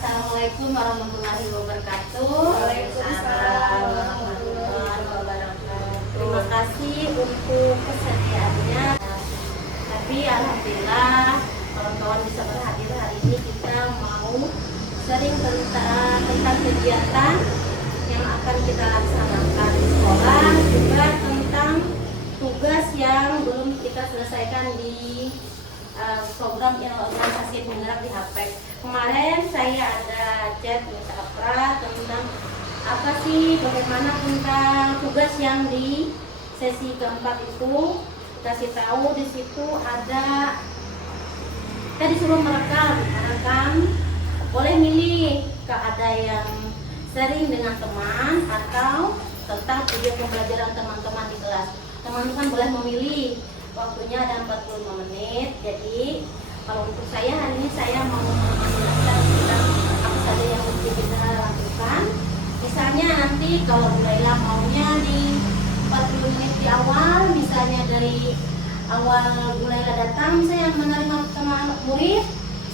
Assalamualaikum warahmatullahi wabarakatuh. Waalaikumsalam warahmatullahi wabarakatuh. Terima kasih untuk kesediaannya. Tapi alhamdulillah kawan-kawan bisa berhadir hari ini. Kita mau sering tentang kegiatan yang akan kita laksanakan di sekolah, juga tentang tugas yang belum kita selesaikan di program organisasi penggerak di HPEC. Kemarin saya ada chat Miss Afra tentang apa sih, bagaimana tentang tugas yang di sesi keempat itu. Kasih tahu di situ ada, kita disuruh merekam, boleh milih ke ada yang sering dengan teman atau tentang video pembelajaran teman-teman di kelas. Teman-teman boleh memilih, waktunya ada 45 menit. Jadi kalau untuk saya hari ini saya mau menjelaskan tentang apa saja yang mesti kita lakukan. Misalnya nanti kalau Laila maunya di 40 menit di awal, misalnya dari awal Laila datang saya menerima sama murid,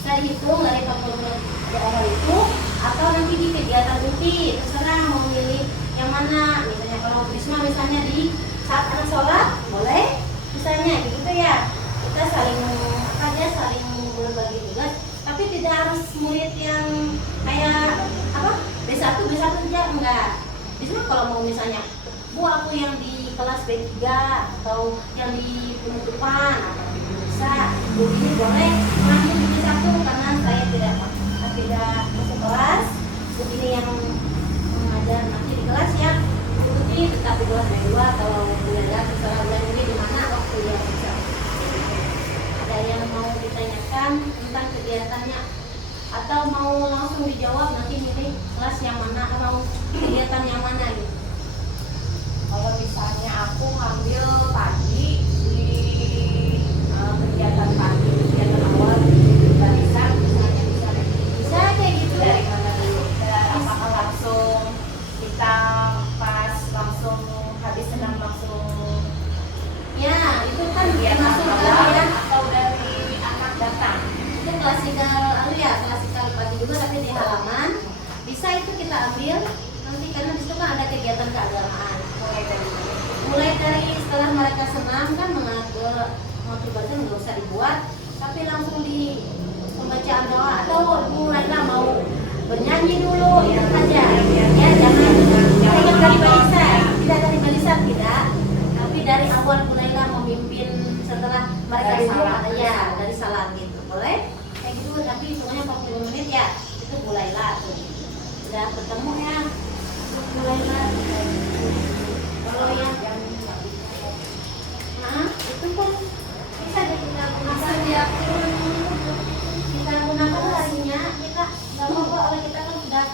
saya hitung dari 40 menit di awal itu, atau nanti di kegiatan inti, terserah mau milih yang mana. Misalnya kalau Bisma misalnya di saat anak sholat boleh, misalnya gitu ya. Kita saling berbagi tugas, tapi tidak harus murid yang kayak apa B1 saja, enggak. Bisma kalau mau misalnya, Bu aku yang di kelas B3 atau yang di penutupan atau bisa, Bu ini boleh lanjut di B1 karena saya tidak masuk kelas. Bu ini yang mengajar nanti di kelas ya, ikuti tetap di kelas B2 kalau belajar terserah bulan ini di mana waktu yang bisa. Ada yang mau ditanyakan tentang kegiatannya atau mau langsung dijawab, nanti milih kelas yang mana, mau kegiatan yang mana gitu. Kalau misalnya aku ngambil pagi di kegiatan pagi, kegiatan awal barisan, misalnya Bisa kayak gitu. dari mana dulu? Apakah langsung kita pas langsung habis senam langsung Ya, itu kan kegiatan masuk awal ya. atau dari anak datang? Itu klasikal klasikal pagi juga, tapi di halaman bisa itu kita ambil nanti, karena di situ kan ada kegiatan keagamaan. Mulai dari setelah mereka senam kan mengatur motivasi nggak usah dibuat, tapi langsung di pembacaan doa atau mulailah mau bernyanyi dulu itu saja ya, jangan ingat dari barisan, tidak dari barisan tidak, tapi dari awal mulailah memimpin setelah mereka Dari duduk salat. ya, dari salat gitu boleh kayak gitu, tapi hitungannya 40 menit ya, itu mulailah tuh udah ketemu ya, mulailah. Kalau yang itu pun bisa kita gunakan harinya. Kita nggak mau kok, oleh kita kan sudah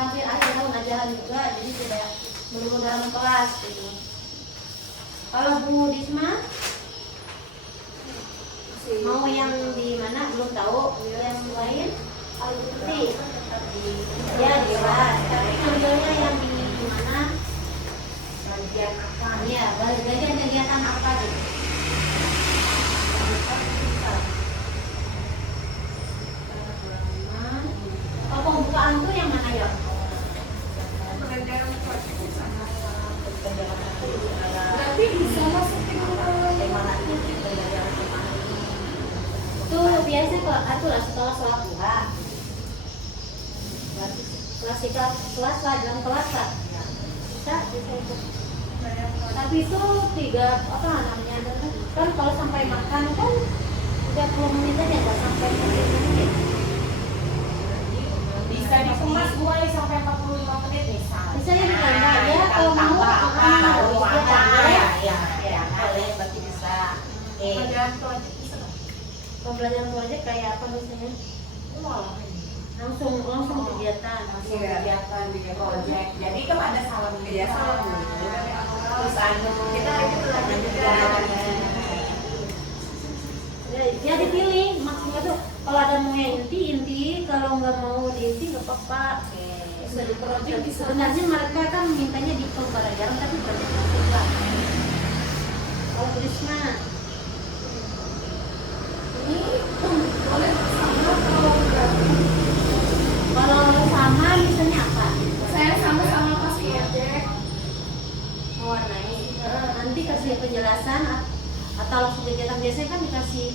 hampir akhir tahun ajaran juga, jadi tidak belum dalam kelas gitu. Kalau Bu Disma mau yang di mana belum tahu, yang lain ikuti ya di kelas, tapi ngambilnya yang di mana, bagian apa ya, bagian kegiatan apa gitu. Oh, pembukaan tuh yang mana ya? Berarti bisa masukin Itu biasa kalau aku lah setelah sholat duha. Kelas lah, dalam kelas lah. Bisa itu. Tapi itu 3 apa namanya? Kan kalau sampai makan kan 30 menit aja, nggak sampai 40 menit. bisa dikemas mulai sampai 45 menit misalnya. Bisa ya ditambah ya, kalau mau tambah apa? ya, Ya, boleh, berarti bisa. pembelajaran project kayak apa misalnya? Langsung kegiatan. Kegiatan bikin project. Jadi kan ada salam ya, salam dulu. Terus kita itu lagi juga. Ya dipilih, maksudnya tuh kalau ada mau yang inti, kalau nggak mau di inti nggak apa-apa. Bisa di project. Sebenarnya mereka kan mintanya di pembelajaran, tapi project juga. Kalau Krisna ini boleh sama kalau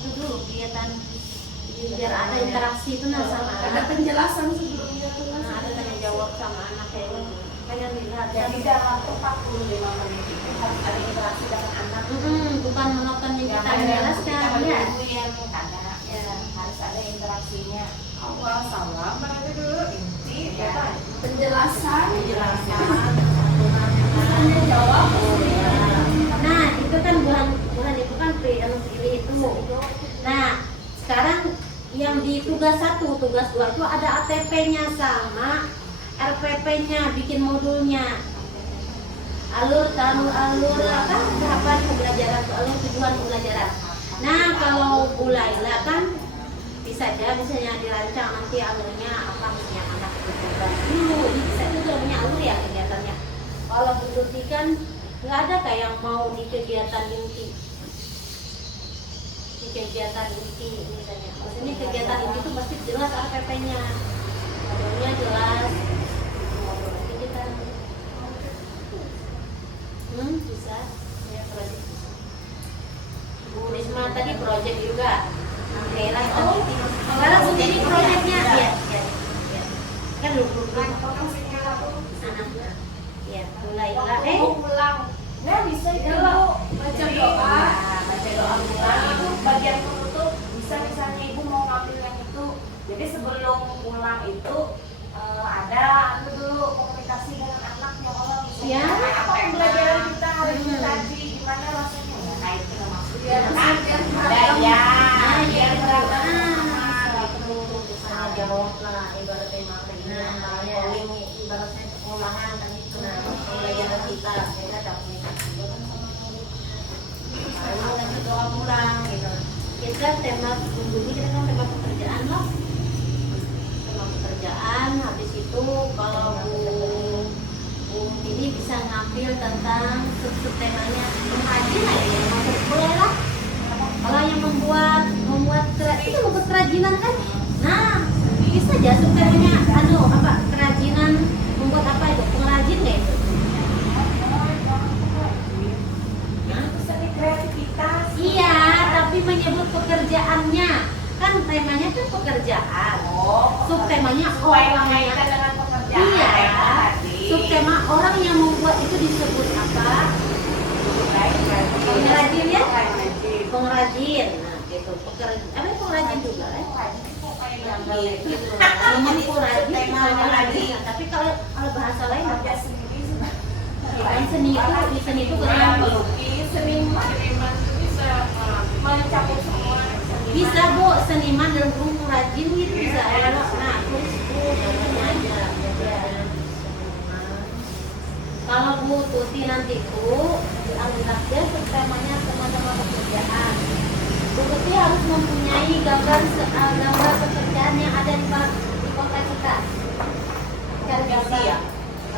itu dulu kegiatan biar ada interaksi itu nah sama Ada anak. penjelasan sebelumnya tuh Mas. Nah, ada tanya jawab sama anak kayak gitu. Kan yang dilihat Jadi dalam waktu 45 menit itu harus ada interaksi dengan anak. bukan monoton yang kita Jangan yang menjelaskan kita ya. menunggu yang ada. Ya. Harus ada interaksinya. Awal salam berarti dulu inti ya. Penjelasan. Penjelasan. Tanya jawab. Nah, itu kan bulan itu kan pilih itu. Nah, sekarang yang di tugas 1, tugas 2 itu ada ATP-nya sama RPP-nya, bikin modulnya. Alur apa? Tahapan pembelajaran, alur tujuan pembelajaran. Nah, kalau Bulaila kan bisa aja misalnya dirancang nanti alurnya apa misalnya anak itu dulu, bisa juga punya alur ya kegiatannya. Kalau Bu Tuti kan nggak ada kayak yang mau di kegiatan inti. Di kegiatan inti misalnya. Maksudnya kegiatan inti itu pasti jelas RPP-nya. Modulnya jelas. Modul nanti kita bisa. Ya, project. Bu Risma tadi project juga. Angela sekarang Bu Tini projectnya ya. Kan lu anak ya mulai Pulang. Nah, bisa dulu Baca doa. baca doa pulang itu bagian penutup. Bisa misalnya ibu mau ngambil yang itu. Jadi sebelum pulang itu ada dulu komunikasi dengan anak yang orang bisa. Ya. Apa pembelajaran kita hari ini tadi gimana rasanya? Ya, nah itu maksudnya. Ya, Kan? terus Ada ya. ya Jawab lah ibaratnya materinya. Ibaratnya pengolahan kan itu. Nah, pembelajaran kita ada komunikasi kan sama murid. Lalu doa pulang gitu. kita tema minggu ini kita kan tema pekerjaan loh, tema pekerjaan. Habis itu kalau Bu ini bisa ngambil tentang sub temanya mengaji lah ya, masuk boleh lah. Kalau yang membuat itu membuat kerajinan kan, nah bisa aja sub temanya apa kerajinan, membuat apa itu pengrajin nggak itu? Seni kreativitas. Iya, tapi menyebut pekerjaannya kan temanya tuh pekerjaan. Subtemanya Supaya orangnya. kaitan dengan pekerjaan. Iya. Tadi. Subtema orang yang membuat itu disebut apa? Pengrajin ya? Pengrajin. Nah, gitu. Apa pengrajin juga kan? Gitu. Namanya pengrajin, pengrajin. Tapi kalau bahasa lain apa? Kan seni itu kan melukis, seniman itu bisa mencakup semua. bisa Bu, seniman dan pengrajin itu bisa ya. Nah, terus aja. Kalau Bu Tuti nanti ambil aja temanya teman-teman pekerjaan. Bu Tuti harus mempunyai gambar pekerjaan yang ada di kota kita. Cari gambar ya?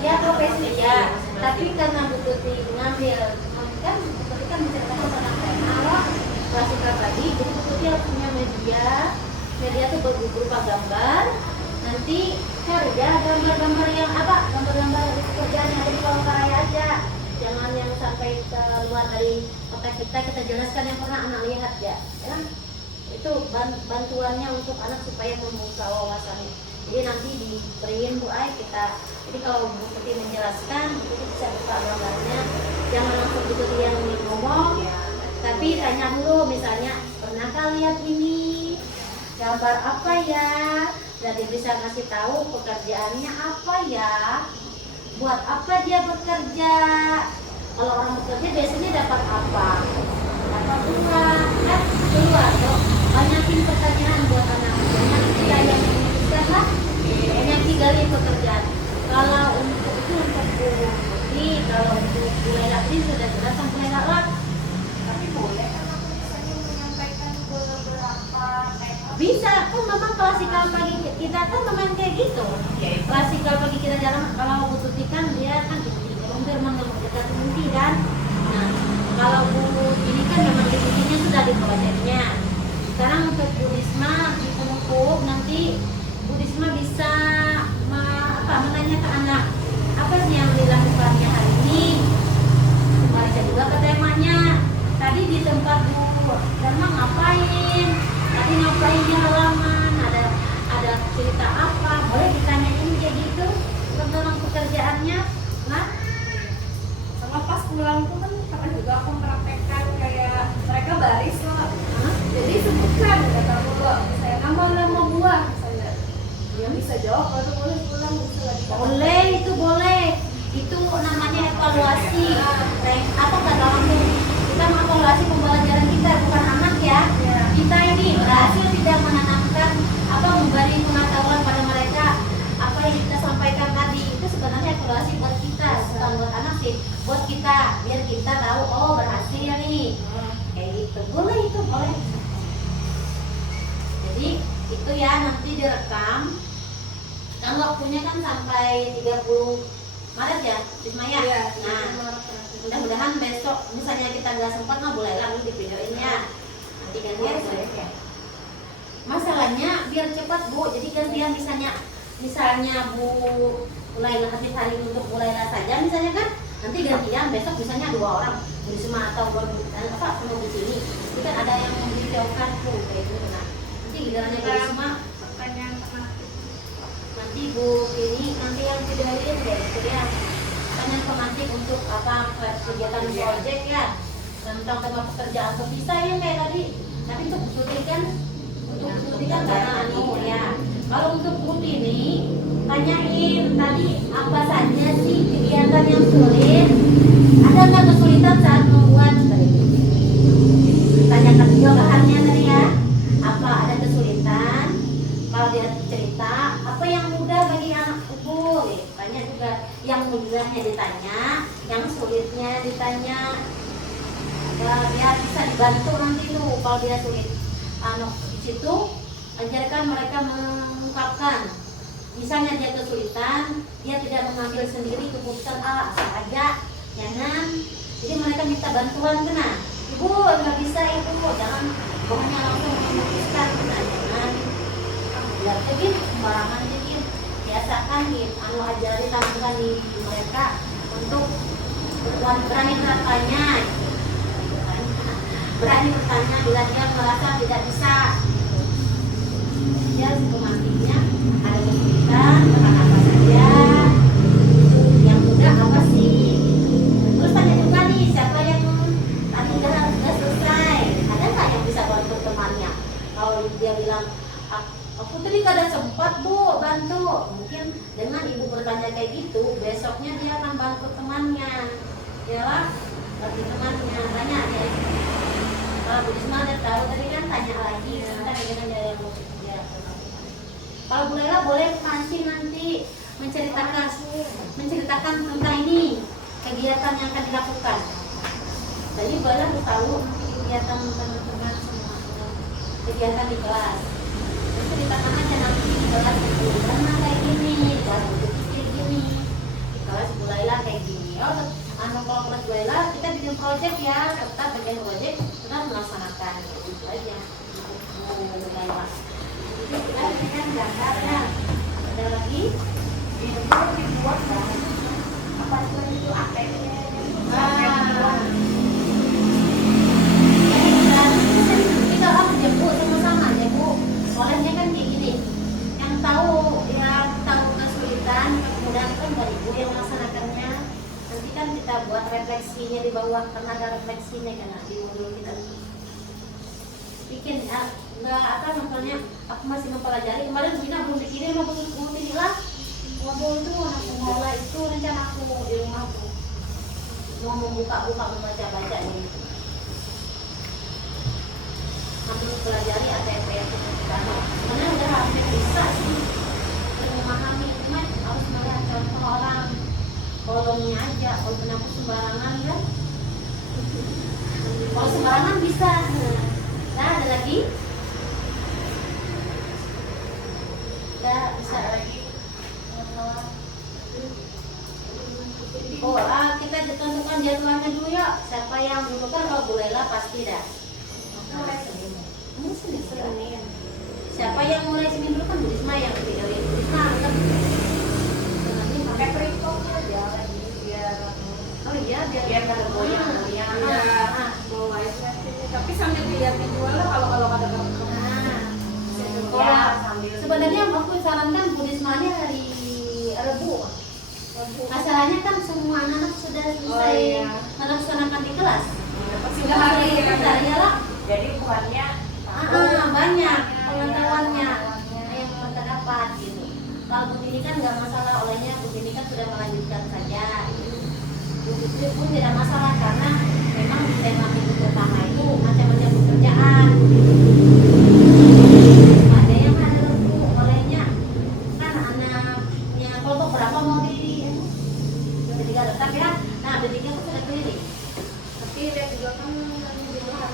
Ya profesi ya. Tapi karena Bu Tuti ngambil kan Bu Tuti kan menceritakan tentang tema klasikal tadi, jadi Bu Tuti harus punya media tuh berupa gambar. Nanti cari ya gambar-gambar yang apa? Gambar-gambar pekerjaan yang ada di Palangkaraya aja. Jangan yang sampai keluar dari kota kita jelaskan yang pernah anak lihat ya. Ya. Itu bantuannya untuk anak supaya membuka wawasannya. Jadi nanti di print Bu Ai kita. Jadi kalau Bu Tuti menjelaskan, Bu Tuti bisa buka gambarnya. Jangan langsung Bu Tuti yang ngomong. Tapi tanya dulu misalnya, pernahkah lihat ini? Gambar apa ya? Jadi bisa ngasih tahu pekerjaannya apa ya? Buat apa dia bekerja? Kalau orang bekerja biasanya dapat apa? Dapat uang, kan? Keluar dong. Banyakin pertanyaan buat anak. Banyak kita yang memutuskan lah. Banyak gali pekerjaan. Kalau untuk itu untuk Bu Tuti, kalau untuk Bu Lela ini sudah jelas sama Bu Lela lah. Tapi boleh kan aku misalnya menyampaikan beberapa Bisa, kan memang klasikal pagi kita kan memang kayak gitu. Klasikal pagi kita dalam kalau Bu Tuti kan dia kan memang dekat inti kan. Nah, kalau Bu ini kan memang intinya sudah di proyeknya. Sekarang untuk Bu Risma di penutup nanti Bu Risma bisa menanya ke anak apa sih yang dilakukannya hari ini. Kembali juga ke temanya. Tadi di tempat Bu Dharma ngapain? ngapain di halaman, ada cerita apa, boleh ditanyain kayak gitu tentang pekerjaannya. Nah, Sama pas pulang tuh kan pernah juga aku mempraktekkan kayak mereka baris loh. Jadi sebutkan kata gua, misalnya nama buah misalnya. Yang bisa jawab baru boleh pulang bisa lagi. boleh itu boleh. Itu namanya evaluasi. Apa kata kamu? Kita mengevaluasi pembelajaran kita, bukan anak ya. Kita ini berhasil tidak menanamkan apa memberi pengetahuan pada mereka apa yang kita sampaikan tadi. Itu sebenarnya evaluasi buat kita, bukan buat anak sih, buat kita biar kita tahu oh berhasil nih. Kayak gitu. Boleh itu boleh. Jadi itu ya nanti direkam. Kan waktunya kan sampai 30 Maret ya, Bismaya. Iya. Nah, mudah-mudahan besok misalnya kita nggak sempat mah boleh lah di videoinnya. Nanti gantian boleh ya. Masalahnya biar cepat Bu, jadi gantian misalnya Bu mulai habis hari untuk mulai saja misalnya kan, nanti gantian besok misalnya 2 orang Bu Risma atau Bu apa sama Bu Sini. Itu kan ada yang memvideokan tuh kayak gitu. Nah, nanti gilirannya Bu Risma Pertanyaan nanti Bu ini nanti yang videoin deh itu ya tanya tematik untuk apa kegiatan project ya tentang tema pekerjaan terpisah ya kayak tadi tapi untuk Tuti kan karena anu ya kalau untuk Tuti ini tanyain tadi apa saja sih kegiatan yang sulit ada nggak kesulitan saat membuat tanyakan juga bahannya tadi ya apa ada kesulitan kalau dia cerita apa yang mudah bagi anak ibu tanya juga yang mudahnya ditanya yang sulitnya ditanya dia bisa dibantu nanti tuh kalau dia sulit di situ ajarkan mereka mengungkapkan misalnya dia kesulitan dia tidak mengambil sendiri keputusan asal aja jangan jadi mereka minta bantuan kena ibu nggak bisa ibu jangan pokoknya langsung memutuskan kena jangan ya jadi sembarangan jadi biasakan anu ajari tanamkan di mereka untuk berani bertanya berani bertanya bila dia merasa tidak bisa dia semantiknya ada kesulitan tentang apa saja yang mudah apa sih terus tanya juga nih siapa yang tadi udah selesai ada nggak yang bisa bantu temannya kalau dia bilang aku tadi kada sempat Bu bantu mungkin dengan ibu bertanya kayak gitu besoknya dia akan bantu temannya ya lah bantu temannya tanya aja kalau Bu Risma udah tahu tadi kan tanya lagi kita dengan dia yang mau kerja kalau Bu Lela boleh masih nanti menceritakan tentang ini kegiatan yang akan dilakukan jadi Bu Lela harus tahu nanti kegiatan teman-teman semua kegiatan di kelas ceritakan aja nanti di kelas karena kayak gini dan kayak gini di kelas Bu Laila kayak gini kalau kelas Bu Laila kita bikin project ya tetap bagian project kita melaksanakan itu aja Bu Laila jadi kita bikin gambar ya ada lagi dibuat apa itu APM kita harus jemput sama-sama ya Bu olehnya kan kayak gini yang tahu kesulitan kemudian kan dari ibu yang melaksanakannya nanti kan kita buat refleksinya di bawah karena ada refleksinya kan di modul kita bikin ya nggak apa misalnya aku masih mempelajari kemarin Bina belum dikirim mau inilah ngobrol tuh anak pengelola itu rencana aku di rumahku mau membuka-buka membaca-baca ini ambil pelajari ATP itu sebenarnya udah hampir bisa sih memahami cuman harus melihat contoh orang kolomnya aja kalau aku sembarangan ya kalau sembarangan bisa nah ada lagi bisa lagi kita tentukan jadwalnya dulu ya siapa yang dulu kan kalau Bu Lela pasti dah Senin. Siapa yang mulai Senin dulu kan Bu Risma yang videoin Bu Risma kan nanti pakai perikopnya aja lagi biar oh iya biar kada goyang-goyang mulai tapi sambil dilihatin juga lah kalau ada kemarin kan Budismanya hari Rebu. Masalahnya kan semua anak-anak sudah selesai melaksanakan di kelas. Sudah hari iyalah. Jadi bukannya Banyak pengetahuannya yang mereka dapat gitu. Kalau begini kan nggak masalah, olehnya begini kan sudah melanjutkan saja. Begitu pun tidak masalah karena memang di tema minggu pertama itu macam-macam pekerjaan. Ada yang ada Rebu, olehnya kan anaknya kelompok berapa mau di bertiga tetap ya. Nah bertiga itu sudah pilih. tapi lihat juga kan di luar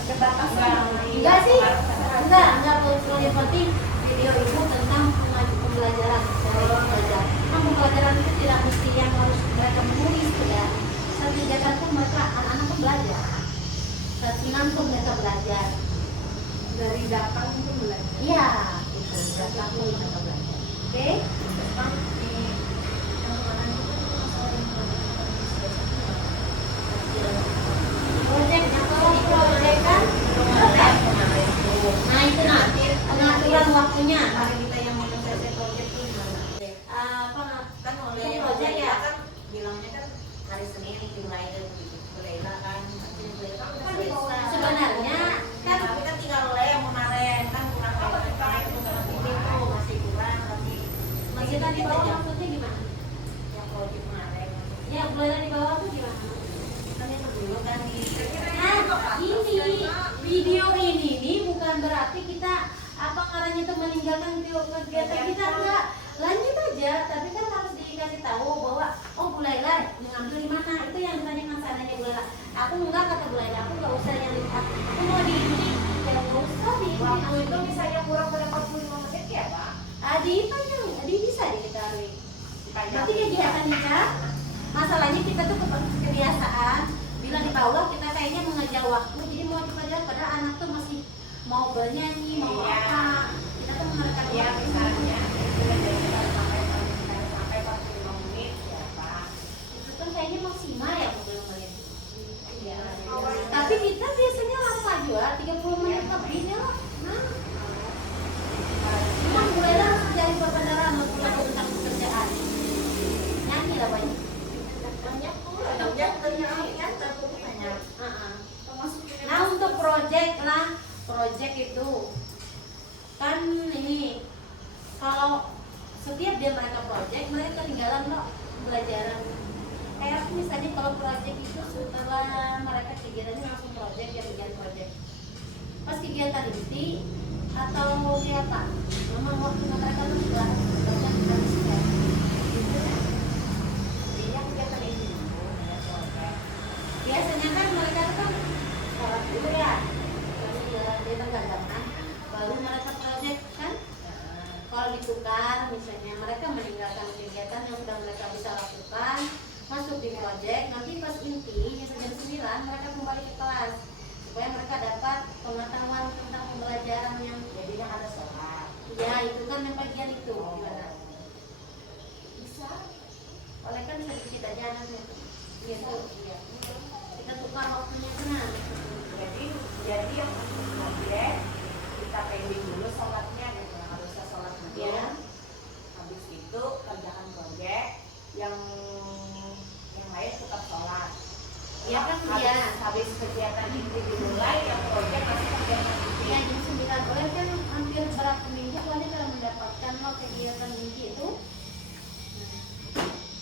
ada batasan. Enggak sih, enggak kalau yang penting video ibu tentang pembelajaran cara belajar. Nah, pembelajaran itu tidak mesti yang harus mereka menulis ya. Sambil jaga pun mereka anak-anak pun belajar. Sasinan pun mereka belajar. Dari datang itu belajar. Iya, itu datang pun mereka belajar. Oke? Project atau project kan? Nah itu nanti pengaturan waktunya. hari kita yang mau selesai project itu gimana? Apa Kan oleh project ya? kan bilangnya kan hari Senin dimulai dari Bulela kan. Nanti Bulela kan udah selesai. Sebenarnya kan Tapi kan tinggal oleh yang kemarin kan kurang kayak itu sama ini tuh masih kurang tapi masih tadi bawah maksudnya gimana? yang project kemarin. Ya boleh di bawah tuh gimana? Kan yang dulu kan di Ini video ini nih bukan berarti kita apa caranya itu meninggalkan video kegiatan kita, enggak, lanjut aja, tapi kan harus dikasih tahu bahwa oh Bu Laila mengambil di mana, itu yang ditanyakan sananya Bu Laila. Aku enggak, kata Bu Laila, aku enggak usah yang lihat, aku mau di ini ya enggak usah di ini. waktu itu misalnya kurang pada 45 menit ya Pak? Adi panjang, Adi bisa diketahui. Nanti Dipanjangin. kegiatannya kan, masalahnya kita tuh kebiasaan bila di bawah kita kayaknya mengejar waktu, jadi mau dipelajari padahal anak tuh masih mau bernyanyi, mau Iya. apa, kita tuh mengenakan Ya waktu. misalnya dari sekarang sampai 45 menit ya Pak. Itu kan kayaknya maksimal ya 40 menit. Iya. Tapi kita biasanya lama juga, 30 menit lebih ya lah. Nah, cuma mulailah jadi perbendaharaan untuk tentang pekerjaan. Nyanyi lah banyak. Banyak tuh. Banyak ternyata kan tapi banyak. Termasuk Nah untuk project itu kan ini kalau setiap dia mereka project mereka ketinggalan loh pembelajaran. Kayak misalnya kalau project itu setelah mereka kegiatannya langsung project ya kegiatan project. Pas kegiatan inti atau kayak apa? Memang waktu mereka tuh sudah banyak harus ya. Gitu kan? Iya kegiatan ini dulu ya project. Biasanya kan mereka tuh kan sholat dulu ya, lalu dia tengah baru mereka project kan. Kalau ditukar misalnya mereka meninggalkan kegiatan yang sudah mereka bisa lakukan, masuk di project, nanti pas inti jam 9 mereka kembali ke kelas supaya mereka dapat pengetahuan tentang pembelajaran yang Jadinya ada sholat. ya itu kan yang bagian itu gimana bisa, oleh kan bisa kita jalan gitu ya, kita tukar waktunya benar. Jadi yang project kita pending dulu sholatnya gitu. Harusnya sholat dulu. Ya. Habis itu kerjakan project yang lain tetap sholat. Ya kan, habis, ya. habis kegiatan inti dimulai yang project masih kegiatan inti. Ya jam 9 oleh kan hampir berapa minggu oleh kalau mendapatkan mau kegiatan minggu itu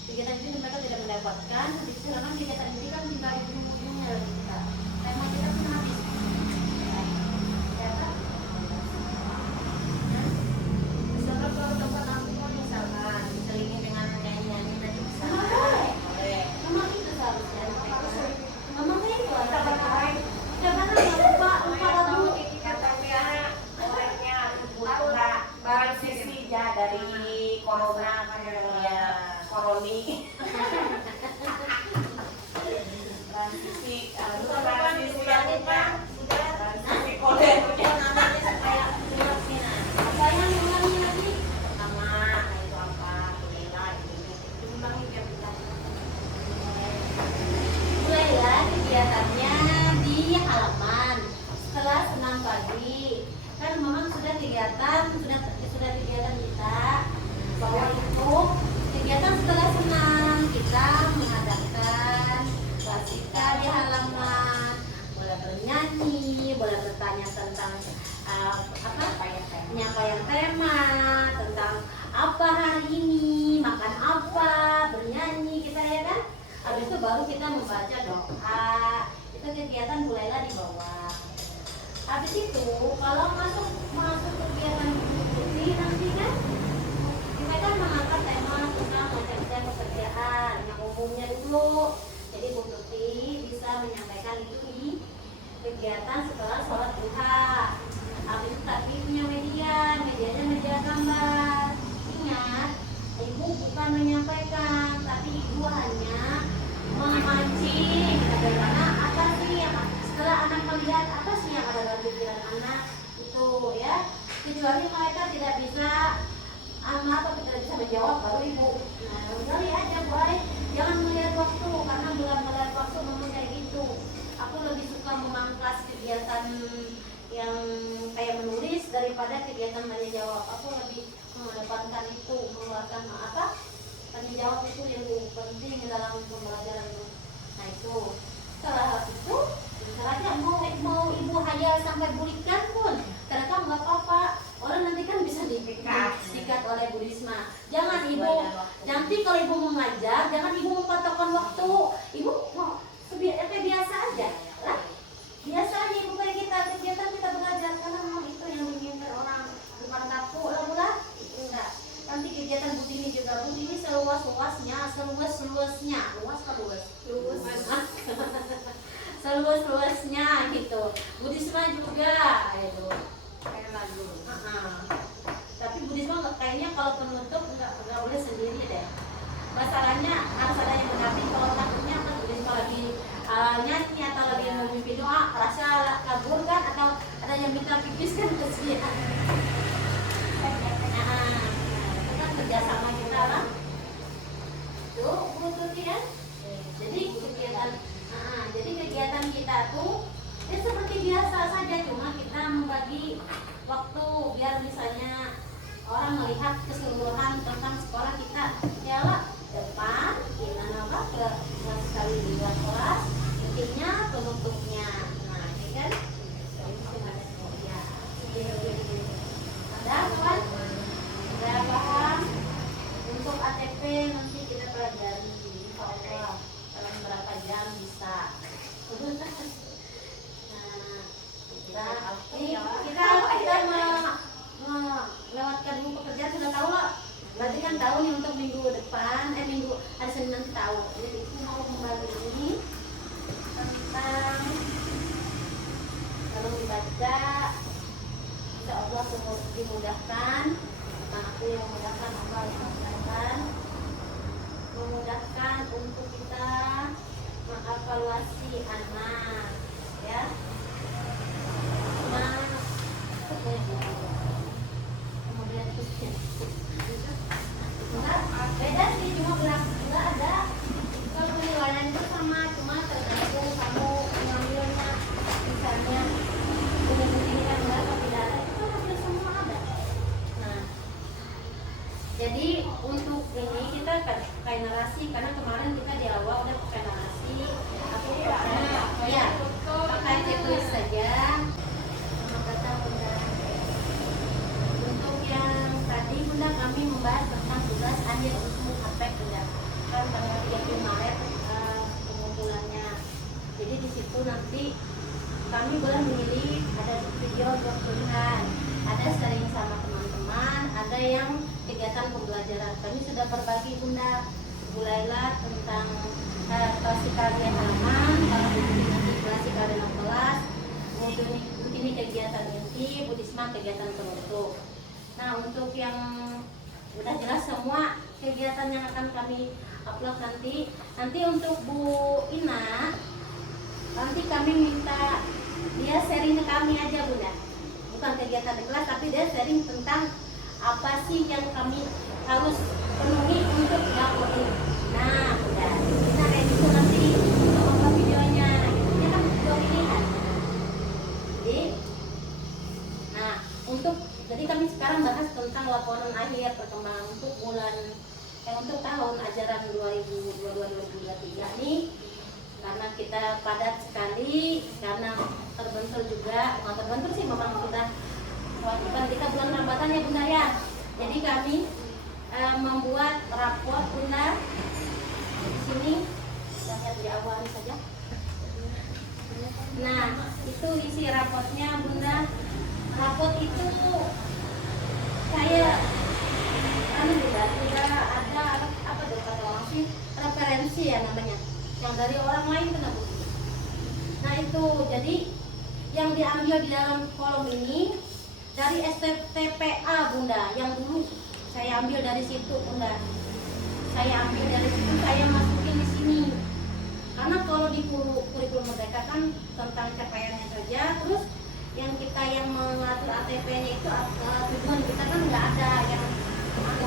kegiatan itu mereka tidak mendapatkan, habis itu karena kegiatan ini kan dibagi ujung-ujungnya kita tema kita pun habis ya kan. Misalkan kalau tempat aku mau misalkan diselingin dengan nyanyi-nyanyi tadi bisa. Boleh. Boleh. Memang itu seharusnya memangnya itu Kita ada kemarin jangan lupa lagu barang sisi ya dari corona kan ya koroni transisi transisi yang lupa transisi kode punya namanya supaya saya mengulangi lagi pertama itu apa Bulela itu diulangi biar kita mulailah kegiatannya di halaman setelah senam pagi kan memang sudah kegiatan sudah kegiatan tentang penyampaian tema tentang apa hari ini, makan apa, bernyanyi kita ya kan. Habis itu baru kita membaca doa. Itu kegiatan mulailah di bawah. Habis itu kalau masuk kegiatan diskusi nanti kan kita kan mengangkat tema tentang macam-macam pekerjaan yang umumnya dulu. Jadi Bu Tuti bisa menyampaikan itu di kegiatan setelah sholat duha. Habis itu tadi punya medianya media gambar. Ingat, ibu bukan menyampaikan, tapi ibu hanya memancing bagaimana apa sih yang setelah anak melihat apa sih yang ada dalam pikiran anak itu ya. Kecuali mereka tidak bisa tidak bisa menjawab baru ibu. Nah, kembali aja boleh, jangan melihat waktu karena bukan melihat waktu ngomong kayak gitu. Aku lebih suka memangkas kegiatan yang kayak menulis daripada kegiatan tanya jawab. Aku lebih mengedepankan itu, mengeluarkan tanya jawab itu yang penting dalam pembelajaran itu. Nah itu setelah itu misalnya mau ibu hayal sampai bulikan pun ternyata nggak apa-apa, orang nanti kan bisa dikat oleh Bu Risma. Jangan ibu, nanti kalau ibu mau ngajar jangan ibu mempatokkan waktu, ibu mau kayak biasa aja lah. Biasa aja ibu kayak kita kegiatan kita belajar karena memang itu yang diinginkan orang, bukan kaku lah enggak. Nanti kegiatan Bu Dini juga, Bu Dini seluas-luasnya seluas-luasnya gitu. Bu Risma juga itu kayak lagu. Tapi Bu Risma kayaknya kalau penutup nggak boleh sendiri deh. Masalahnya harus ada yang mendamping. Kalau takutnya kan Bu Risma lagi nyanyi atau lagi memimpin doa, rasa kabur kan, atau ada yang minta pipis kan kesian. Itu kan kerjasama kita lah. Tuh Bu Tuti ya. Jadi kegiatan kita tuh ya seperti biasa saja, cuma kita membagi waktu biar misalnya orang melihat keseluruhan tentang sekolah kita. Ya lah, depan gimana ke sekali di luar kelas, intinya penutupnya. Nah ini kan ada kawan, udah paham. Untuk ATP nanti kita pelajari insya Allah dalam berapa jam bisa. Kita melewatkan dulu pekerjaan sudah tahu lah. Berarti kan tahu nih untuk minggu depan, minggu hari Senin nanti tahu. Jadi itu mau kembali ini tentang kalau dibaca, insya Allah semua dimudahkan. Aku yang memudahkan Allah yang memudahkan untuk kita mengevaluasi anak, ya. Kemudian beda sih, cuma nggak ada. Kalau penilaian itu sama, cuma tergantung kamu mengambilnya. Misalnya ini kan enggak atau tidak ada, itu hampir semua ada. Nah, jadi untuk ini kita pakai narasi, karena kemarin kita di awal udah pakai narasi. Aku ya pakai checklist saja. Untuk yang tadi Bunda kami membahas tentang tugas akhir untuk aspek Bunda, kan tanggal 30 Maret pengumpulannya. Jadi di situ nanti kami boleh memilih, ada video buat pilihan, ada sharing sama teman-teman, ada yang kegiatan pembelajaran. Kami sudah berbagi Bunda, mulailah tentang klasikal halaman, kalau nanti klasikal dalam kelas, kemudian ini kegiatan inti, Budisma kegiatan penutup. Nah untuk yang udah jelas semua kegiatan yang akan kami upload nanti untuk Bu Ina, nanti kami minta dia sharing ke kami aja Bunda, bukan kegiatan di kelas, tapi dia sharing tentang apa sih yang kami harus penuhi untuk dapur ini. Nah Bunda, nah kayak gitu nanti apa videonya, ini kan video pilihan. Nah jadi kami sekarang bahas tentang laporan akhir perkembangan untuk tahun ajaran 2022-2023 nih. karena kita padat sekali, karena terbentur juga, mau terbentur sih memang sudah kewajiban kita bulan Ramadan ya Bunda ya. Jadi kami membuat rapor Bunda di sini, kita lihat di awal saja. Nah, itu isi raportnya Bunda. Raport itu saya sudah ada apa tuh kata orang sih, referensi ya namanya, yang dari orang lain kena bukti. Nah itu jadi yang diambil di dalam kolom ini dari STTPA Bunda, yang dulu saya ambil dari situ Bunda. Saya ambil dari situ, saya masukin di sini. Karena kalau di kurikulum Merdeka kan tentang capaiannya saja, terus yang kita yang mengatur ATP-nya itu tujuan kita kan nggak ada yang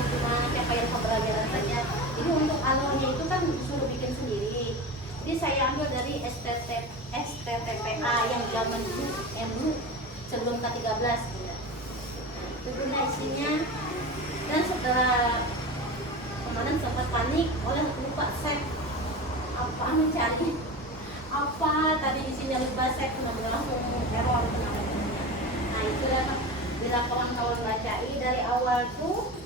cuma capaian pembelajaran saja. Jadi untuk alurnya itu kan disuruh bikin sendiri. Jadi saya ambil dari STTPA yang zaman dulu sebelum K13 gitu. Itu Bunda isinya. Dan setelah kemarin sempat panik, lupa save apa mencari apa tadi di sini lupa save, kemudian langsung error kenapa. Nah itu di laporan kawan bacai dari awal tuh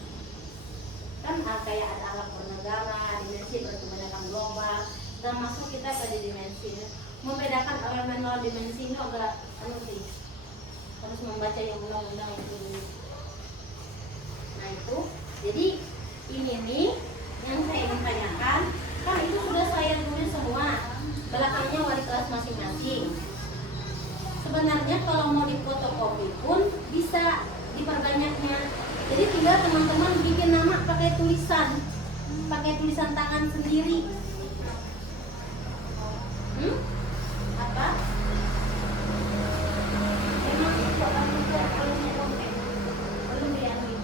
kan kayak ada alam bernegara, dimensi perkembangan global, dan masuk kita pada dimensi. Membedakan elemen non dimensi ini agak sih, harus membaca yang undang-undang itu. Nah itu, jadi ini nih yang saya ingin tanyakan, kan itu sudah saya tulis semua, belakangnya wali kelas masing-masing. Sebenarnya kalau mau difotokopi pun bisa diperbanyaknya. Jadi tinggal teman-teman bikin nama pakai tulisan tangan sendiri. Apa? Emang itu akan juga kalau nyetopek belum dianuin.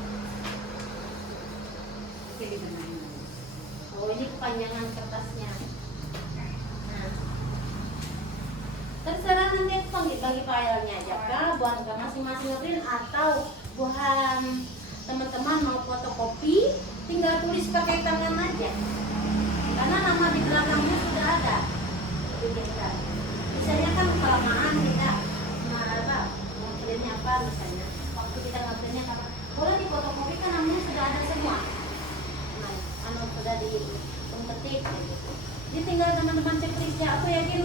Oh ini kepanjangan kertasnya. Nah, terserah nanti bagi filenya aja kah, buat ke masing-masing print atau buat teman-teman mau fotokopi, tinggal tulis pakai tangan aja. Karena nama di belakangnya sudah ada. Misalnya kan kelamaan kita mau printnya apa misalnya. Waktu kita ngeprintnya kapan? Boleh di fotokopi kan namanya sudah ada semua. Nah, sudah diketik gitu. Jadi tinggal teman-teman cek listnya. Aku yakin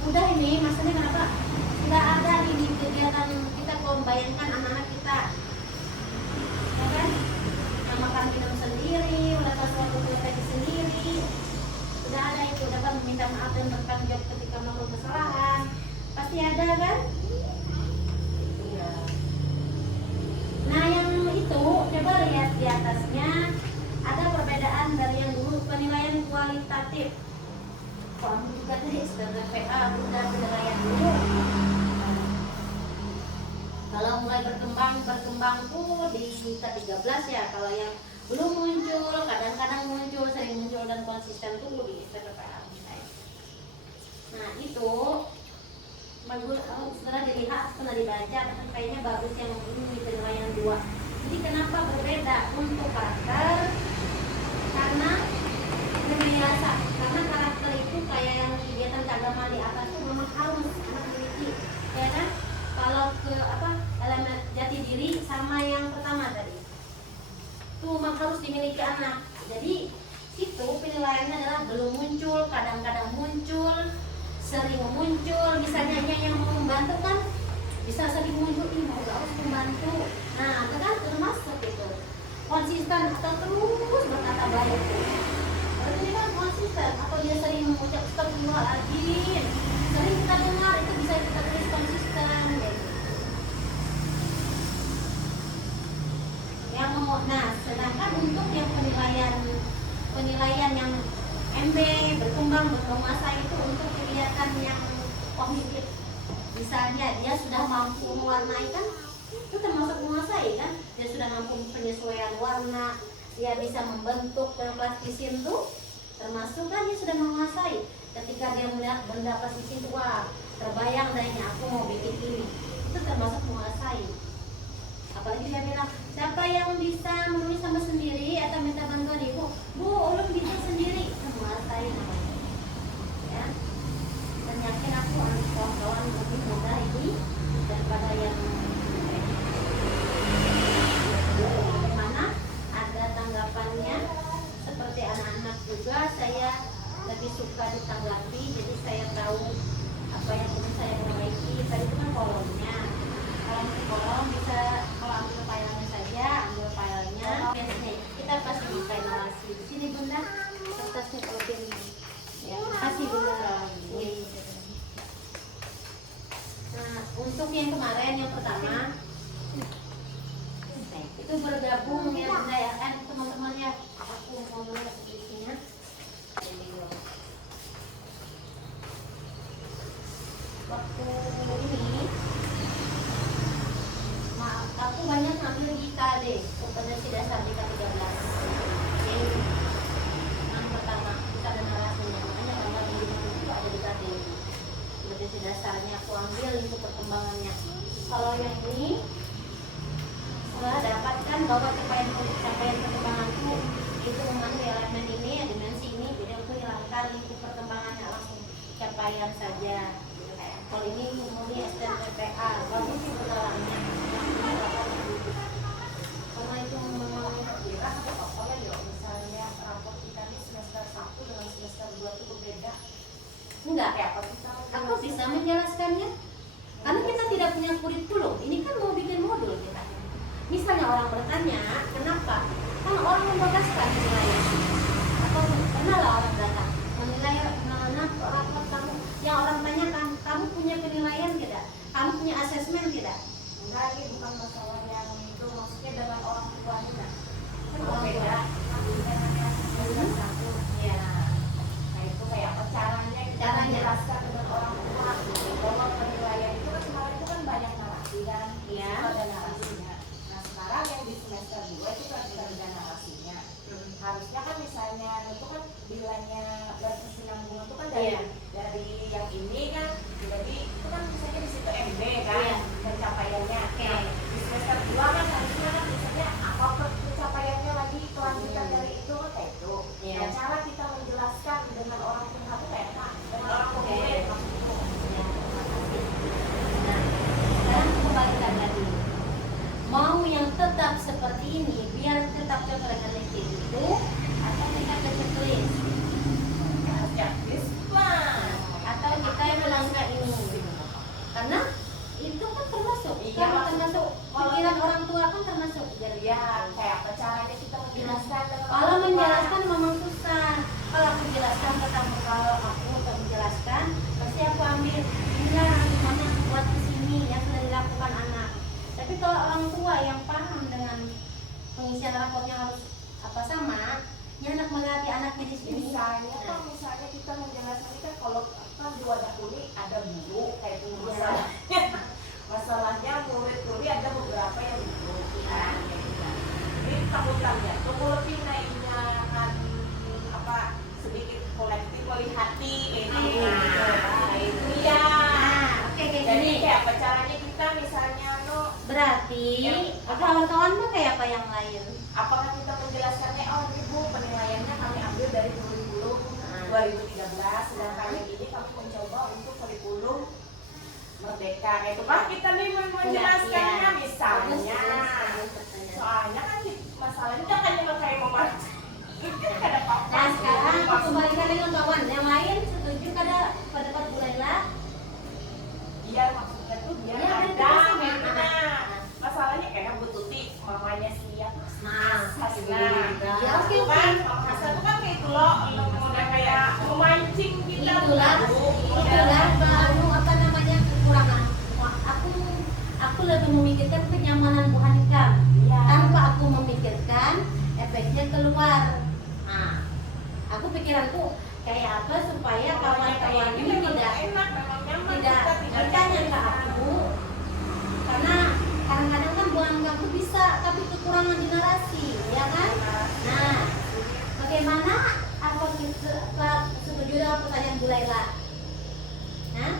mudah ini, maksudnya kenapa? Sudah ada di kegiatan kita, kalau membayangkan anak-anak kita. Ya kan? Yang makan minum sendiri, melakukan suatu strategi sendiri. Sudah ada itu, dapat meminta maaf dan bertanggung jawab ketika melakukan kesalahan. Pasti ada kan? Iya. Nah yang itu, coba lihat di atasnya. Ada perbedaan dari yang dulu, penilaian kualitatif. Kalau juga tadi STTPA sudah penilaian dulu. Kalau mulai berkembang tuh di K13 ya. Kalau yang belum muncul, kadang-kadang muncul, sering muncul dan konsisten tuh di STTPA. Nah itu bagus, setelah dilihat, setelah dibaca, kayaknya bagus yang ini penilaian 2. Jadi kenapa berbeda untuk karakter? Karena biasa, karena karakter itu kayak yang kegiatan keagamaan di atas itu memang harus anak memiliki, ya kan? Kalau ke elemen jati diri sama yang pertama tadi, itu memang harus dimiliki anak. Jadi situ penilaiannya adalah belum muncul, kadang-kadang muncul, sering muncul. Misalnya yang mau membantu kan bisa sering muncul, ini mau harus membantu. Nah, itu kan termasuk itu konsisten atau terus berkata baik. Berarti dia kan konsisten, atau dia sering mengucap astagfirullahaladzim, sering kita dengar, itu bisa kita tulis konsisten gitu. Yang nah, sedangkan untuk yang penilaian yang MB berkembang menguasai itu untuk kegiatan yang kognitif. Misalnya dia sudah mampu mewarnai kan, itu termasuk menguasai kan, dia sudah mampu penyesuaian warna, dia bisa membentuk plastisin tuh termasuk kan, dia sudah menguasai. Ketika dia melihat benda plastisin tuh, wah terbayang darinya aku mau bikin ini, itu termasuk menguasai. Apalagi dia bilang, siapa yang bisa menulis sama sendiri atau minta bantuan ibu, bu ulun bisa sendiri, menguasai namanya ya. bergabung ya Bunda ya, teman-temannya. Aku mau melihat sedikitnya. Waktu ini, maaf, aku banyak ngambil IKA deh, kompetensi dasar di K13. Yang pertama, kita ada narasinya, makanya gambar ini itu ada di KD. Kompetensi dasarnya aku ambil untuk perkembangannya. Kalau yang ini, setelah dapatkan bahwa capaian perkembanganku itu mengandung elemen ini, dimensi ini, jadi aku hilangkan lingkup perkembangannya, langsung capaian saja. Kalau ini murni STMPA, bagus sih pengalamannya. Karena itu memang kira atau apa ya, misalnya raport kita di semester 1 dengan semester 2 itu berbeda. Enggak, Kayak apa kita? aku bisa menjelaskannya. Karena kita tidak punya kurikulum, ini kan mau bikin modul kita. Misalnya orang bertanya, kenapa? Kan orang membagaskan penilaian. Atau kenalah orang datang menilai raport kamu. Yang orang tanyakan, kamu punya penilaian tidak? Kamu punya asesmen tidak? Enggak, ini bukan masalah yang itu, maksudnya dengan orang tuanya. Kan Orang beda. Satu. Ya. Nah itu kayak apa caranya kita menjelaskan dengan orang tua. Kalau penilaian itu kan kemarin itu kan banyak narasi kan, Iya. itu ada narasinya. Nah sekarang yang di semester 2 itu kan tidak ada narasinya. Harusnya kan misalnya itu kan bilangnya berkesinambungan itu kan Iya. dari yang ini kan, jadi itu kan misalnya di situ MB kan, Iya. pencapaiannya. Oke. Nah, di semester 2 kan harusnya kan misalnya apa pencapaiannya lagi kelanjutan dari itu kan kayak itu. Iya. Nah, cara kita menjelaskan dengan orang tua itu kayak apa? Dengan orang tua Oke. maksudku. Ya, makasih. Nah, sekarang kembalikan lagi. Mau yang tetap seperti ini, biar tetap cocok dengan LinkedIn itu, atau kita ke checklist, Checklist lah. atau kita yang melangkah ini. Karena itu kan termasuk, Iya, kan termasuk pikiran orang tua kan termasuk. Jadi Ya, kayak apa caranya kita menjelaskan dengan kalau orang tua? menjelaskan memang susah. Kalau aku jelaskan ketemu, kalau aku untuk menjelaskan, pasti aku ambil inilah mana buat kesini yang sudah dilakukan anak. Tapi kalau orang tua yang paham dengan pengisian raportnya harus apa sama, ya anak melatih anaknya di sini. Misalnya kan misalnya kita menjelaskan ini kan kalau apa di wadah kulit ada guru kayak itu Iya. masalahnya. Masalahnya murid-murid ada beberapa yang guru kan. Ini takutannya tunggu lebih naiknya kan apa sedikit kolektif hati ini. Nah, itu ya. Oke, kayak Jadi gini. kayak apa caranya kita misalnya Berarti kawan-kawan mah kayak apa yang lain? apakah kita menjelaskannya oh ibu penilaiannya kami ambil dari kurikulum 2013 sedangkan yang ini kami mencoba untuk kurikulum merdeka itu kan kita nih menjelaskannya Iya. misalnya soalnya kan masalahnya kan cuma kayak memahami kan ada apa-apa. Nah sekarang aku kembalikan dengan kawan yang lain setuju kada pendapat Bu Laila? Iya maksudnya tuh dia Iya, ada betul, memang masalahnya kayak Bu Tuti mamanya siap Hasna. Ya, oke, Itu kan oke. Mama Hasna tuh kan kayak itu loh udah kayak memancing kita Itulah baru apa namanya kekurangan. Aku lebih memikirkan kenyamanan Bu Hanika Iya. tanpa aku memikirkan efeknya keluar. Nah, aku pikiranku kayak apa supaya kawan-kawan ini tidak enak memang nyaman tidak kita bertanya ke aku, karena kadang-kadang kan Bu Hanika tuh bisa tapi kekurangan di narasi, ya kan? Nah, bagaimana aku setuju dengan pertanyaan Bu Laila? Nah,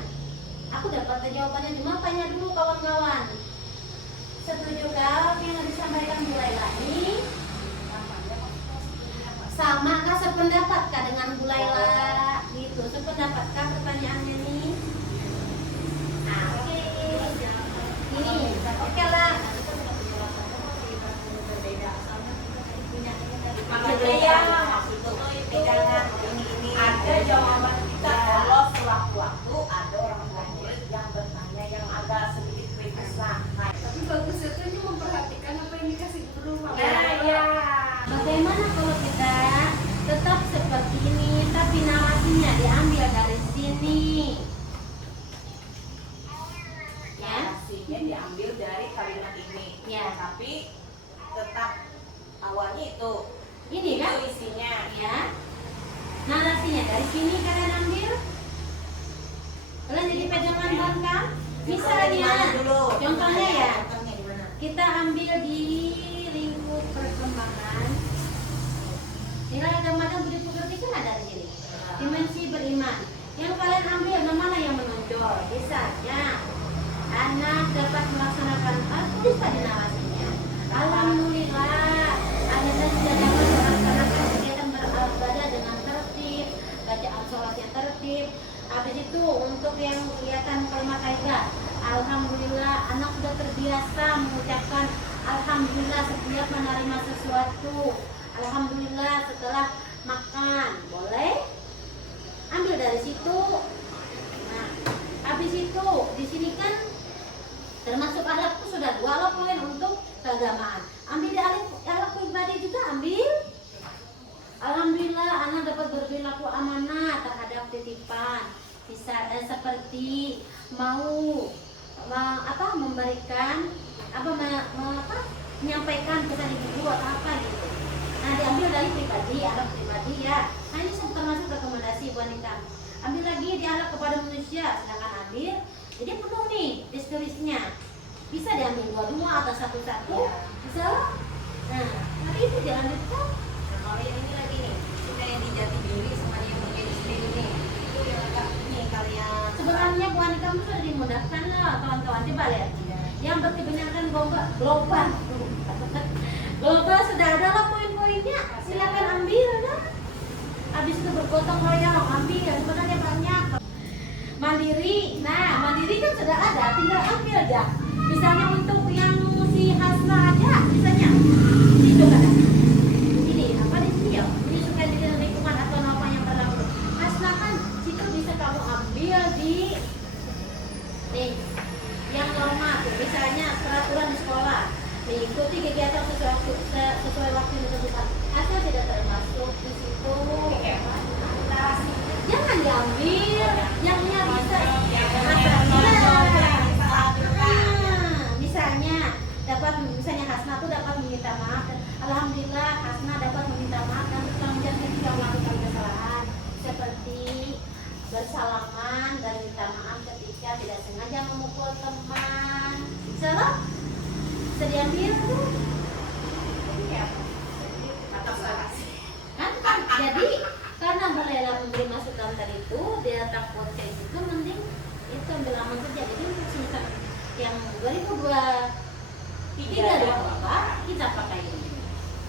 aku dapat jawabannya, cuma tanya dulu kawan-kawan. Setujukah yang disampaikan Bu Laila ini? Samakah sependapatkah dengan Bu Laila? Gitu, sependapatkah pertanyaannya nih? Nah, oke. Ini, oke lah. makanya ya maksudnya tuh itu ada jawaban kita kalau sewaktu-waktu ada orang tua murid yang bertanya yang agak sedikit kritis lah. Tapi bagus itu ini memperhatikan apa yang dikasih guru. Ya. Bagaimana kalau kita tetap seperti ini, tapi narasinya diambil dari sini? Ya, Narasinya diambil dari kalimat ini. Ya. Tapi tetap dari sini kalian ambil. Kalian jadi pegangan bangkang. Misalnya, contohnya ya, Contohnya di mana? kita ambil di lingkup perkembangan. Nilai agama dan budi pekerti kan ada di sini. Dimensi beriman. Yang kalian ambil mana yang menonjol? Misalnya, anak dapat melaksanakan tulis tadi narasinya. Alhamdulillah, anak sudah dapat melaksanakan kegiatan beribadah dengan tertib, bacaan sholat yang tertib. Habis itu untuk yang kegiatan kalimat kaidah, alhamdulillah anak sudah terbiasa mengucapkan alhamdulillah setiap menerima sesuatu. Alhamdulillah setelah makan, boleh ambil dari situ. Nah, habis itu di sini kan termasuk akhlak itu sudah 2 poin untuk keagamaan. Ambil di akhlak pribadi juga ambil. Alhamdulillah anak dapat berperilaku amanah terhadap titipan. Bisa seperti mau memberikan menyampaikan pesan ibu atau apa gitu. Nah, diambil dari pribadi, akhlak pribadi ya. Nah, ini termasuk rekomendasi buat nikah. Ambil lagi di akhlak kepada manusia, sedangkan ambil jadi penuh nih deskripsinya. Bisa diambil 2-2 atau 1-1. Bisa. Nah, tapi itu jangan lupa. Nah, kalau yang ini lagi nih, kita yang di jati diri sama yang di sendiri nih, itu yang agak nih kalian. Sebenarnya Bu Anika kamu sudah dimudahkan lah kawan-kawan, coba lihat. Yang berkebanyakan global. Global sudah ada lah poin-poinnya. Silakan ambil dah. Habis itu bergotong royong ambil, sebenarnya banyak. Mandiri, nah mandiri kan sudah ada, tinggal ambil aja. Misalnya untuk yang si Hasna aja, misalnya itu kan ini apa di sini ya? Ini supaya di lingkungan atau apa yang berlaku. Hasna kan situ bisa kamu ambil di nih yang normal, misalnya peraturan di sekolah, mengikuti kegiatan sesuai waktu yang ditentukan. Asal tidak termasuk di situ. Jangan diambil, yang bisa. Misalnya Hasna tuh dapat meminta maaf. Alhamdulillah Hasna dapat meminta maaf dan bertanggung jawab ketika melakukan kesalahan, seperti bersalaman dan minta maaf ketika tidak sengaja memukul teman. Salah? Bisa diambil tuh. Kan? Jadi karena Bu Lela memberi masukan tadi itu, dia takut kayak gitu, mending itu ambil aman saja. Jadi untuk semester yang 2023 kita pakai ini.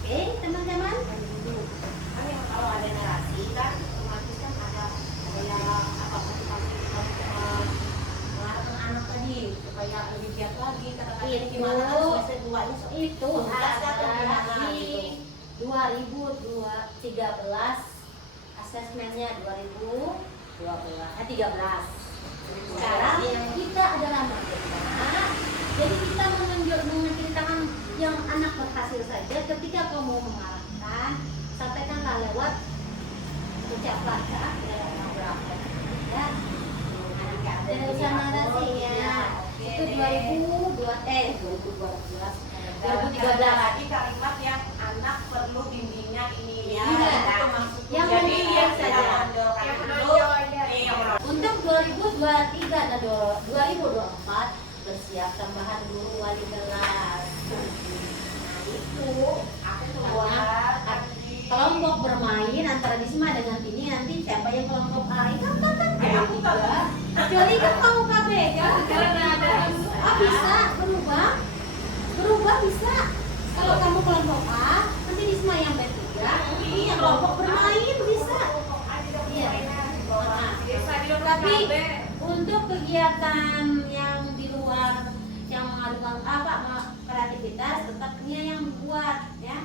Oke, teman-teman. Kan yang kalau ada narasi kan otomatis kan ada yang mengarahkan anak tadi supaya lebih giat lagi kata-kata gimana kan semester 2 ini Itu ada di 2013 asesmennya 2013. Sekarang kita adalah merdeka. Jadi kita menceritakan yang anak berhasil saja. Ketika kamu mau mengarahkan, sampaikanlah lewat ucapan ya, berapa ya. Tulisan narasi ya. Itu 2013. lagi kalimat yang anak perlu bimbingan ini ya. Iya. Itu maksudnya. Yang Jadi menunjukkan saja. yang menonjol iya. Untuk 2023 dan 2024 bersiap tambahan guru wali kelas. Nah itu Aku keluar kelompok bermain antara Disma dengan Tini, nanti siapa yang kelompok A itu kan juga. Kecuali kan mau KB kan? Karena ada Bisa berubah bisa. Kalau kamu kelompok A, nanti Disma yang B3, ini yang kelompok bermain bisa. Iya. Tapi untuk kegiatan yang di luar yang mengadukan kreativitas tetap dia yang buat ya.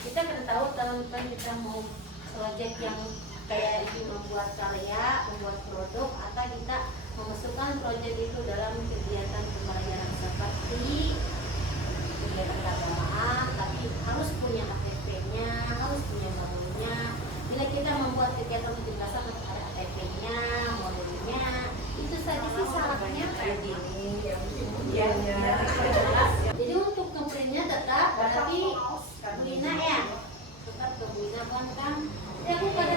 Kita kan tahu teman-teman kita mau proyek yang kayak ini membuat karya, membuat produk, atau kita memasukkan proyek itu dalam kegiatan pembelajaran seperti kegiatan keagamaan, tapi harus punya ATP-nya, harus punya modulnya. Bila kita membuat kegiatan 17-an harus ada ATP-nya, modulnya, itu saja sih syaratnya. Jadi untuk komplainnya tetap, tapi Bu Ina ya, tetap ke Bu Ina kan. Ya aku pada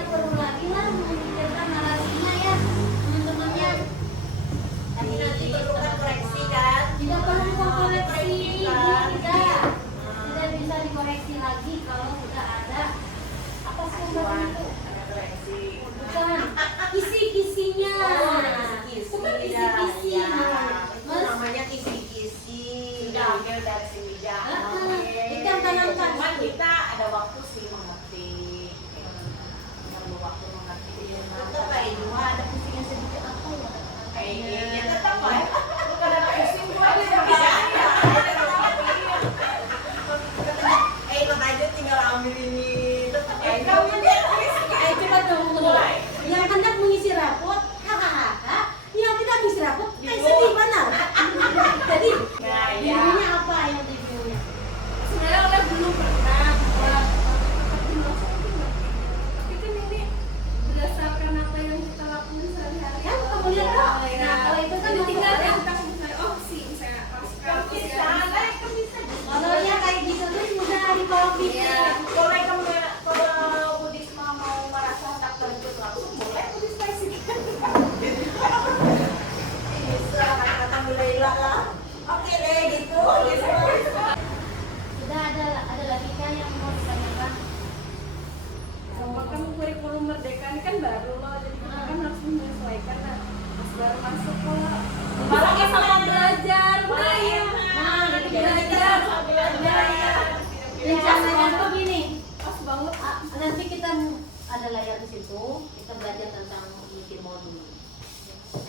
itu kita belajar tentang bikin modul.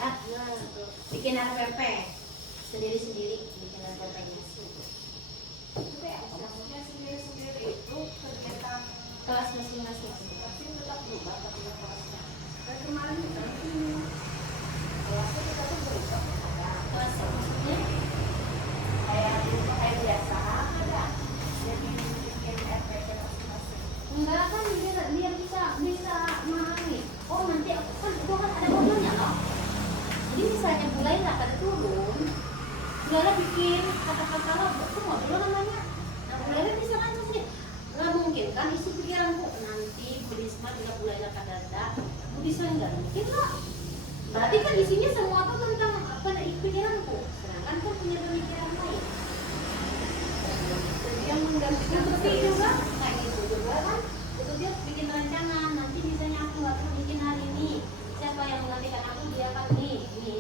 Ah, bikin RPP sendiri-sendiri, bikin RPP-nya. Itu kayak maksudnya sendiri-sendiri itu kegiatan Kelas masing-masing. tapi tetap berubah tapi kelasnya. Kayak kemarin kita kelasnya kita tuh berubah ada Kelas maksudnya kayak biasa ada. Jadi bikin RPP masing-masing. enggak kan biar bisa memahami. Oh nanti aku kan itu kan ada modulnya loh. Jadi misalnya mulai lah kada turun, Bulailah bikin kata-kata lo itu modul namanya. Nah Bulailah bisa kan sih. Nggak mungkin kan isi pikiranku nanti Budisma juga Bulailah kada ada. Budisma nggak mungkin lah. Berarti kan isinya semua tuh tentang apa pikiranku. Sedangkan kan punya pemikiran lain. Jadi yang menggantikan Seperti juga kayak gitu juga kan. Itu dia bikin rancangan. Nanti misalnya aku nggak tahu bikin hari ini. Siapa yang menggantikan aku dia kan ini.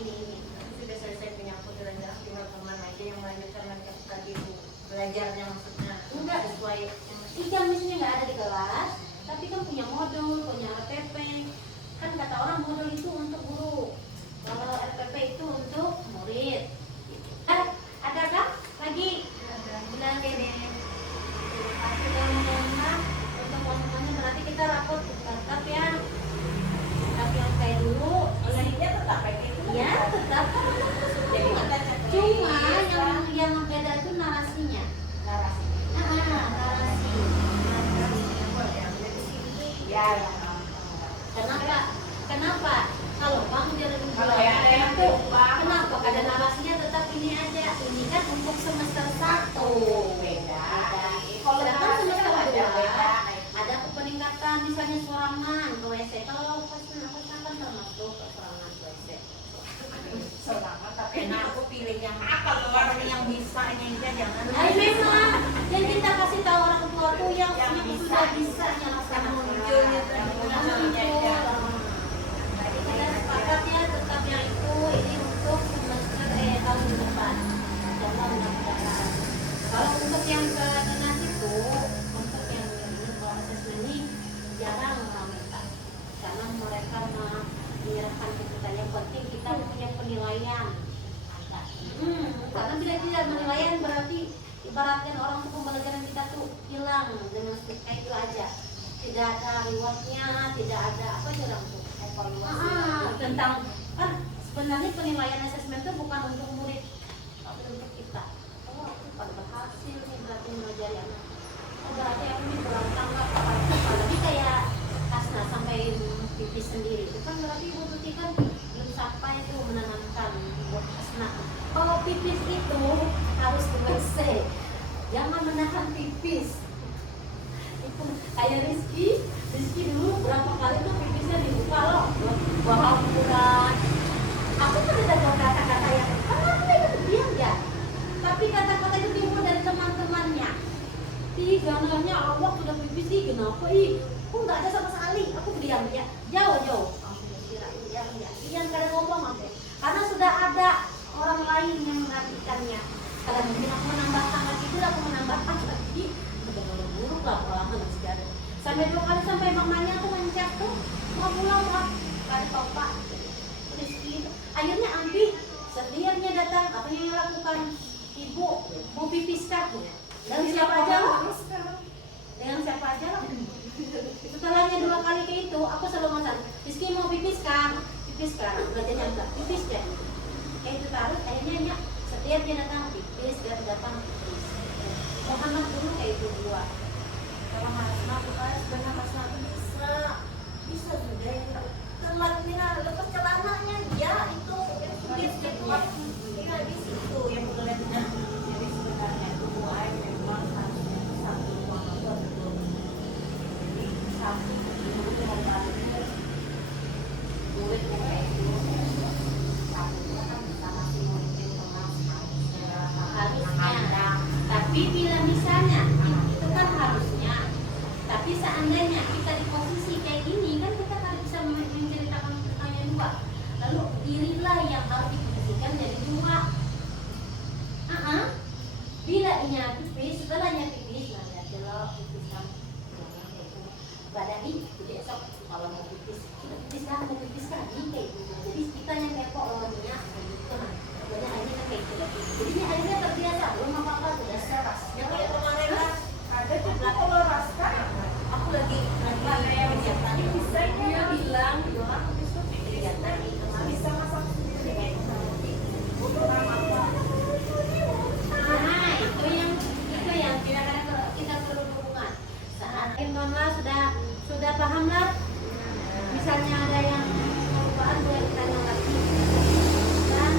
Sudah selesai punya aku jalan-jalan cuma teman aja yang melanjutkan lagi tadi itu belajarnya maksudnya Enggak sesuai Ika misalnya nggak ada di kelas, tapi kan punya modul, punya RPP. Kan kata orang modul itu untuk guru, kalau RPP itu untuk murid. Adakah lagi? Bilang deh. Pasti teman-teman untuk semuanya berarti kita rapot tetap ya. Tetap yang kayak dulu. isinya tetap kayak gitu Ya tetap kan ada jadi semua. kita cek Cuma list, yang beda itu narasinya. narasi Narasi. ya Kenapa? Kalau kamu jadi Kalau yang ada yang itu, berubah, kenapa? Ada narasinya tetap ini aja. Ini kan untuk semester 1 beda Kalau kan semester ada 2 beda ada peningkatan misalnya sorangan ke WC. Kalau pas kan termasuk sorangan ke WC. selama tapi nah aku pilih yang apa tuh orang yang bisa yang jangan Memang yang kita kasih tahu orang tua tuh yang bisa sudah bisa yang yang muncul gitu yang munculnya ya Jadi kita sepakatnya tetap yang itu ini untuk semester tahun depan. Insyaallah mudah-mudahan. Kalau untuk yang ke dinas itu, untuk yang ini kalau asesmen ini jarang orang minta karena mereka menyerahkan ke kita. Yang penting kita punya penilaian. Karena bila tidak penilaian berarti ibaratkan orang tuh pembelajaran kita tuh hilang dengan kayak itu aja. Tidak ada rewardnya, tidak ada apa aja orang tuh evaluasi tentang kan sebenarnya penilaian asesmen itu bukan untuk murid tapi untuk kita. Oh aku pada berhasil nih berarti mengajari anak. Oh berarti aku ini berantang nggak apalagi kayak Kasna sampai pipis sendiri itu kan berarti ibu tuti kan belum sampai itu menanamkan buat Kasna bahwa pipis itu harus ke WC, jangan menahan pipis. Itu kayak Rizky dulu berapa kali tuh pipisnya dibuka loh buat hampuran. Aku kan udah tahu kata-kata yang kenapa itu diam ya, tapi kata-kata itu timbul dari teman-temannya. Jangannya Allah sudah pipis sih kenapa kok nggak ada sama sekali. Aku diam ya, jauh diam kada ngomong apa karena sudah ada orang lain yang menggantikannya. Kalau mungkin aku menambahkan lagi itu aku menambahkan lagi udah buruk lah pulangan sekarang sampai 2 kali sampai mamanya tuh mencet tuh mau pulang lah kada tahu pak Rizky. Akhirnya Ambi setiapnya datang apa yang lakukan ibu mau pipis kah dan siapa aja lah dengan siapa aja lah. Setelahnya 2 kali kayak itu aku selalu ngomong Rizky mau pipis kah belajarnya enggak pipis deh kayak itu taruh akhirnya setiap dia datang pipis dia datang pipis. Muhammad dulu kayak itu 2 kalau Hasna bukan sebenarnya Hasna tuh bisa juga telat mina lepas celananya ya itu sulit gitu iya di situ yang melihatnya jadi sebenarnya itu mulai memang harus satu ruang atau betul jadi satu dulu membantu murid kayak itu satunya kan bisa masih mungkin harusnya tapi bila misalnya itu kan harusnya tapi seandainya kita di posisi kayak gini kan kita harus bisa menceritakan pertanyaan 2 lalu dirilah yang harus diposisikan jadi 2 bila ini pipis setelahnya pipis nah lihat lo pipis kan badani jadi esok kalau mau pipis lah, sudah paham lah. Misalnya ada yang kelupaan boleh ditanya lagi. Dan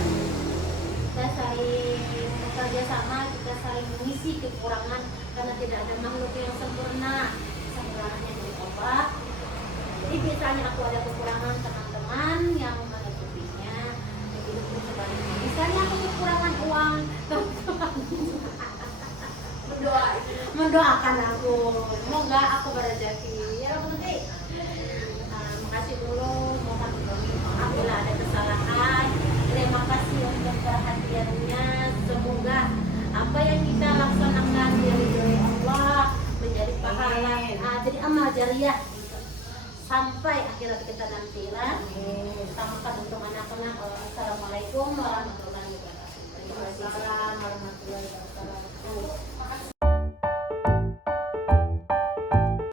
kita saling bekerja sama, kita saling mengisi kekurangan karena tidak ada makhluk yang sempurna. Sempurnanya dari Allah. Jadi misalnya aku ada kekurangan, teman-teman yang menutupinya. Begitu sebaliknya. Misalnya aku kekurangan uang, mendoakan aku, semoga aku berrezeki. Ya Budi. Makasih dulu, mohon maaf bila ada kesalahan. Terima kasih untuk perhatiannya. Semoga apa yang kita laksanakan diridhoi Allah, menjadi pahala, jadi amal jariah sampai akhirat kita nanti lah. Sampaikan untuk anak-anak. Assalamualaikum warahmatullahi wabarakatuh.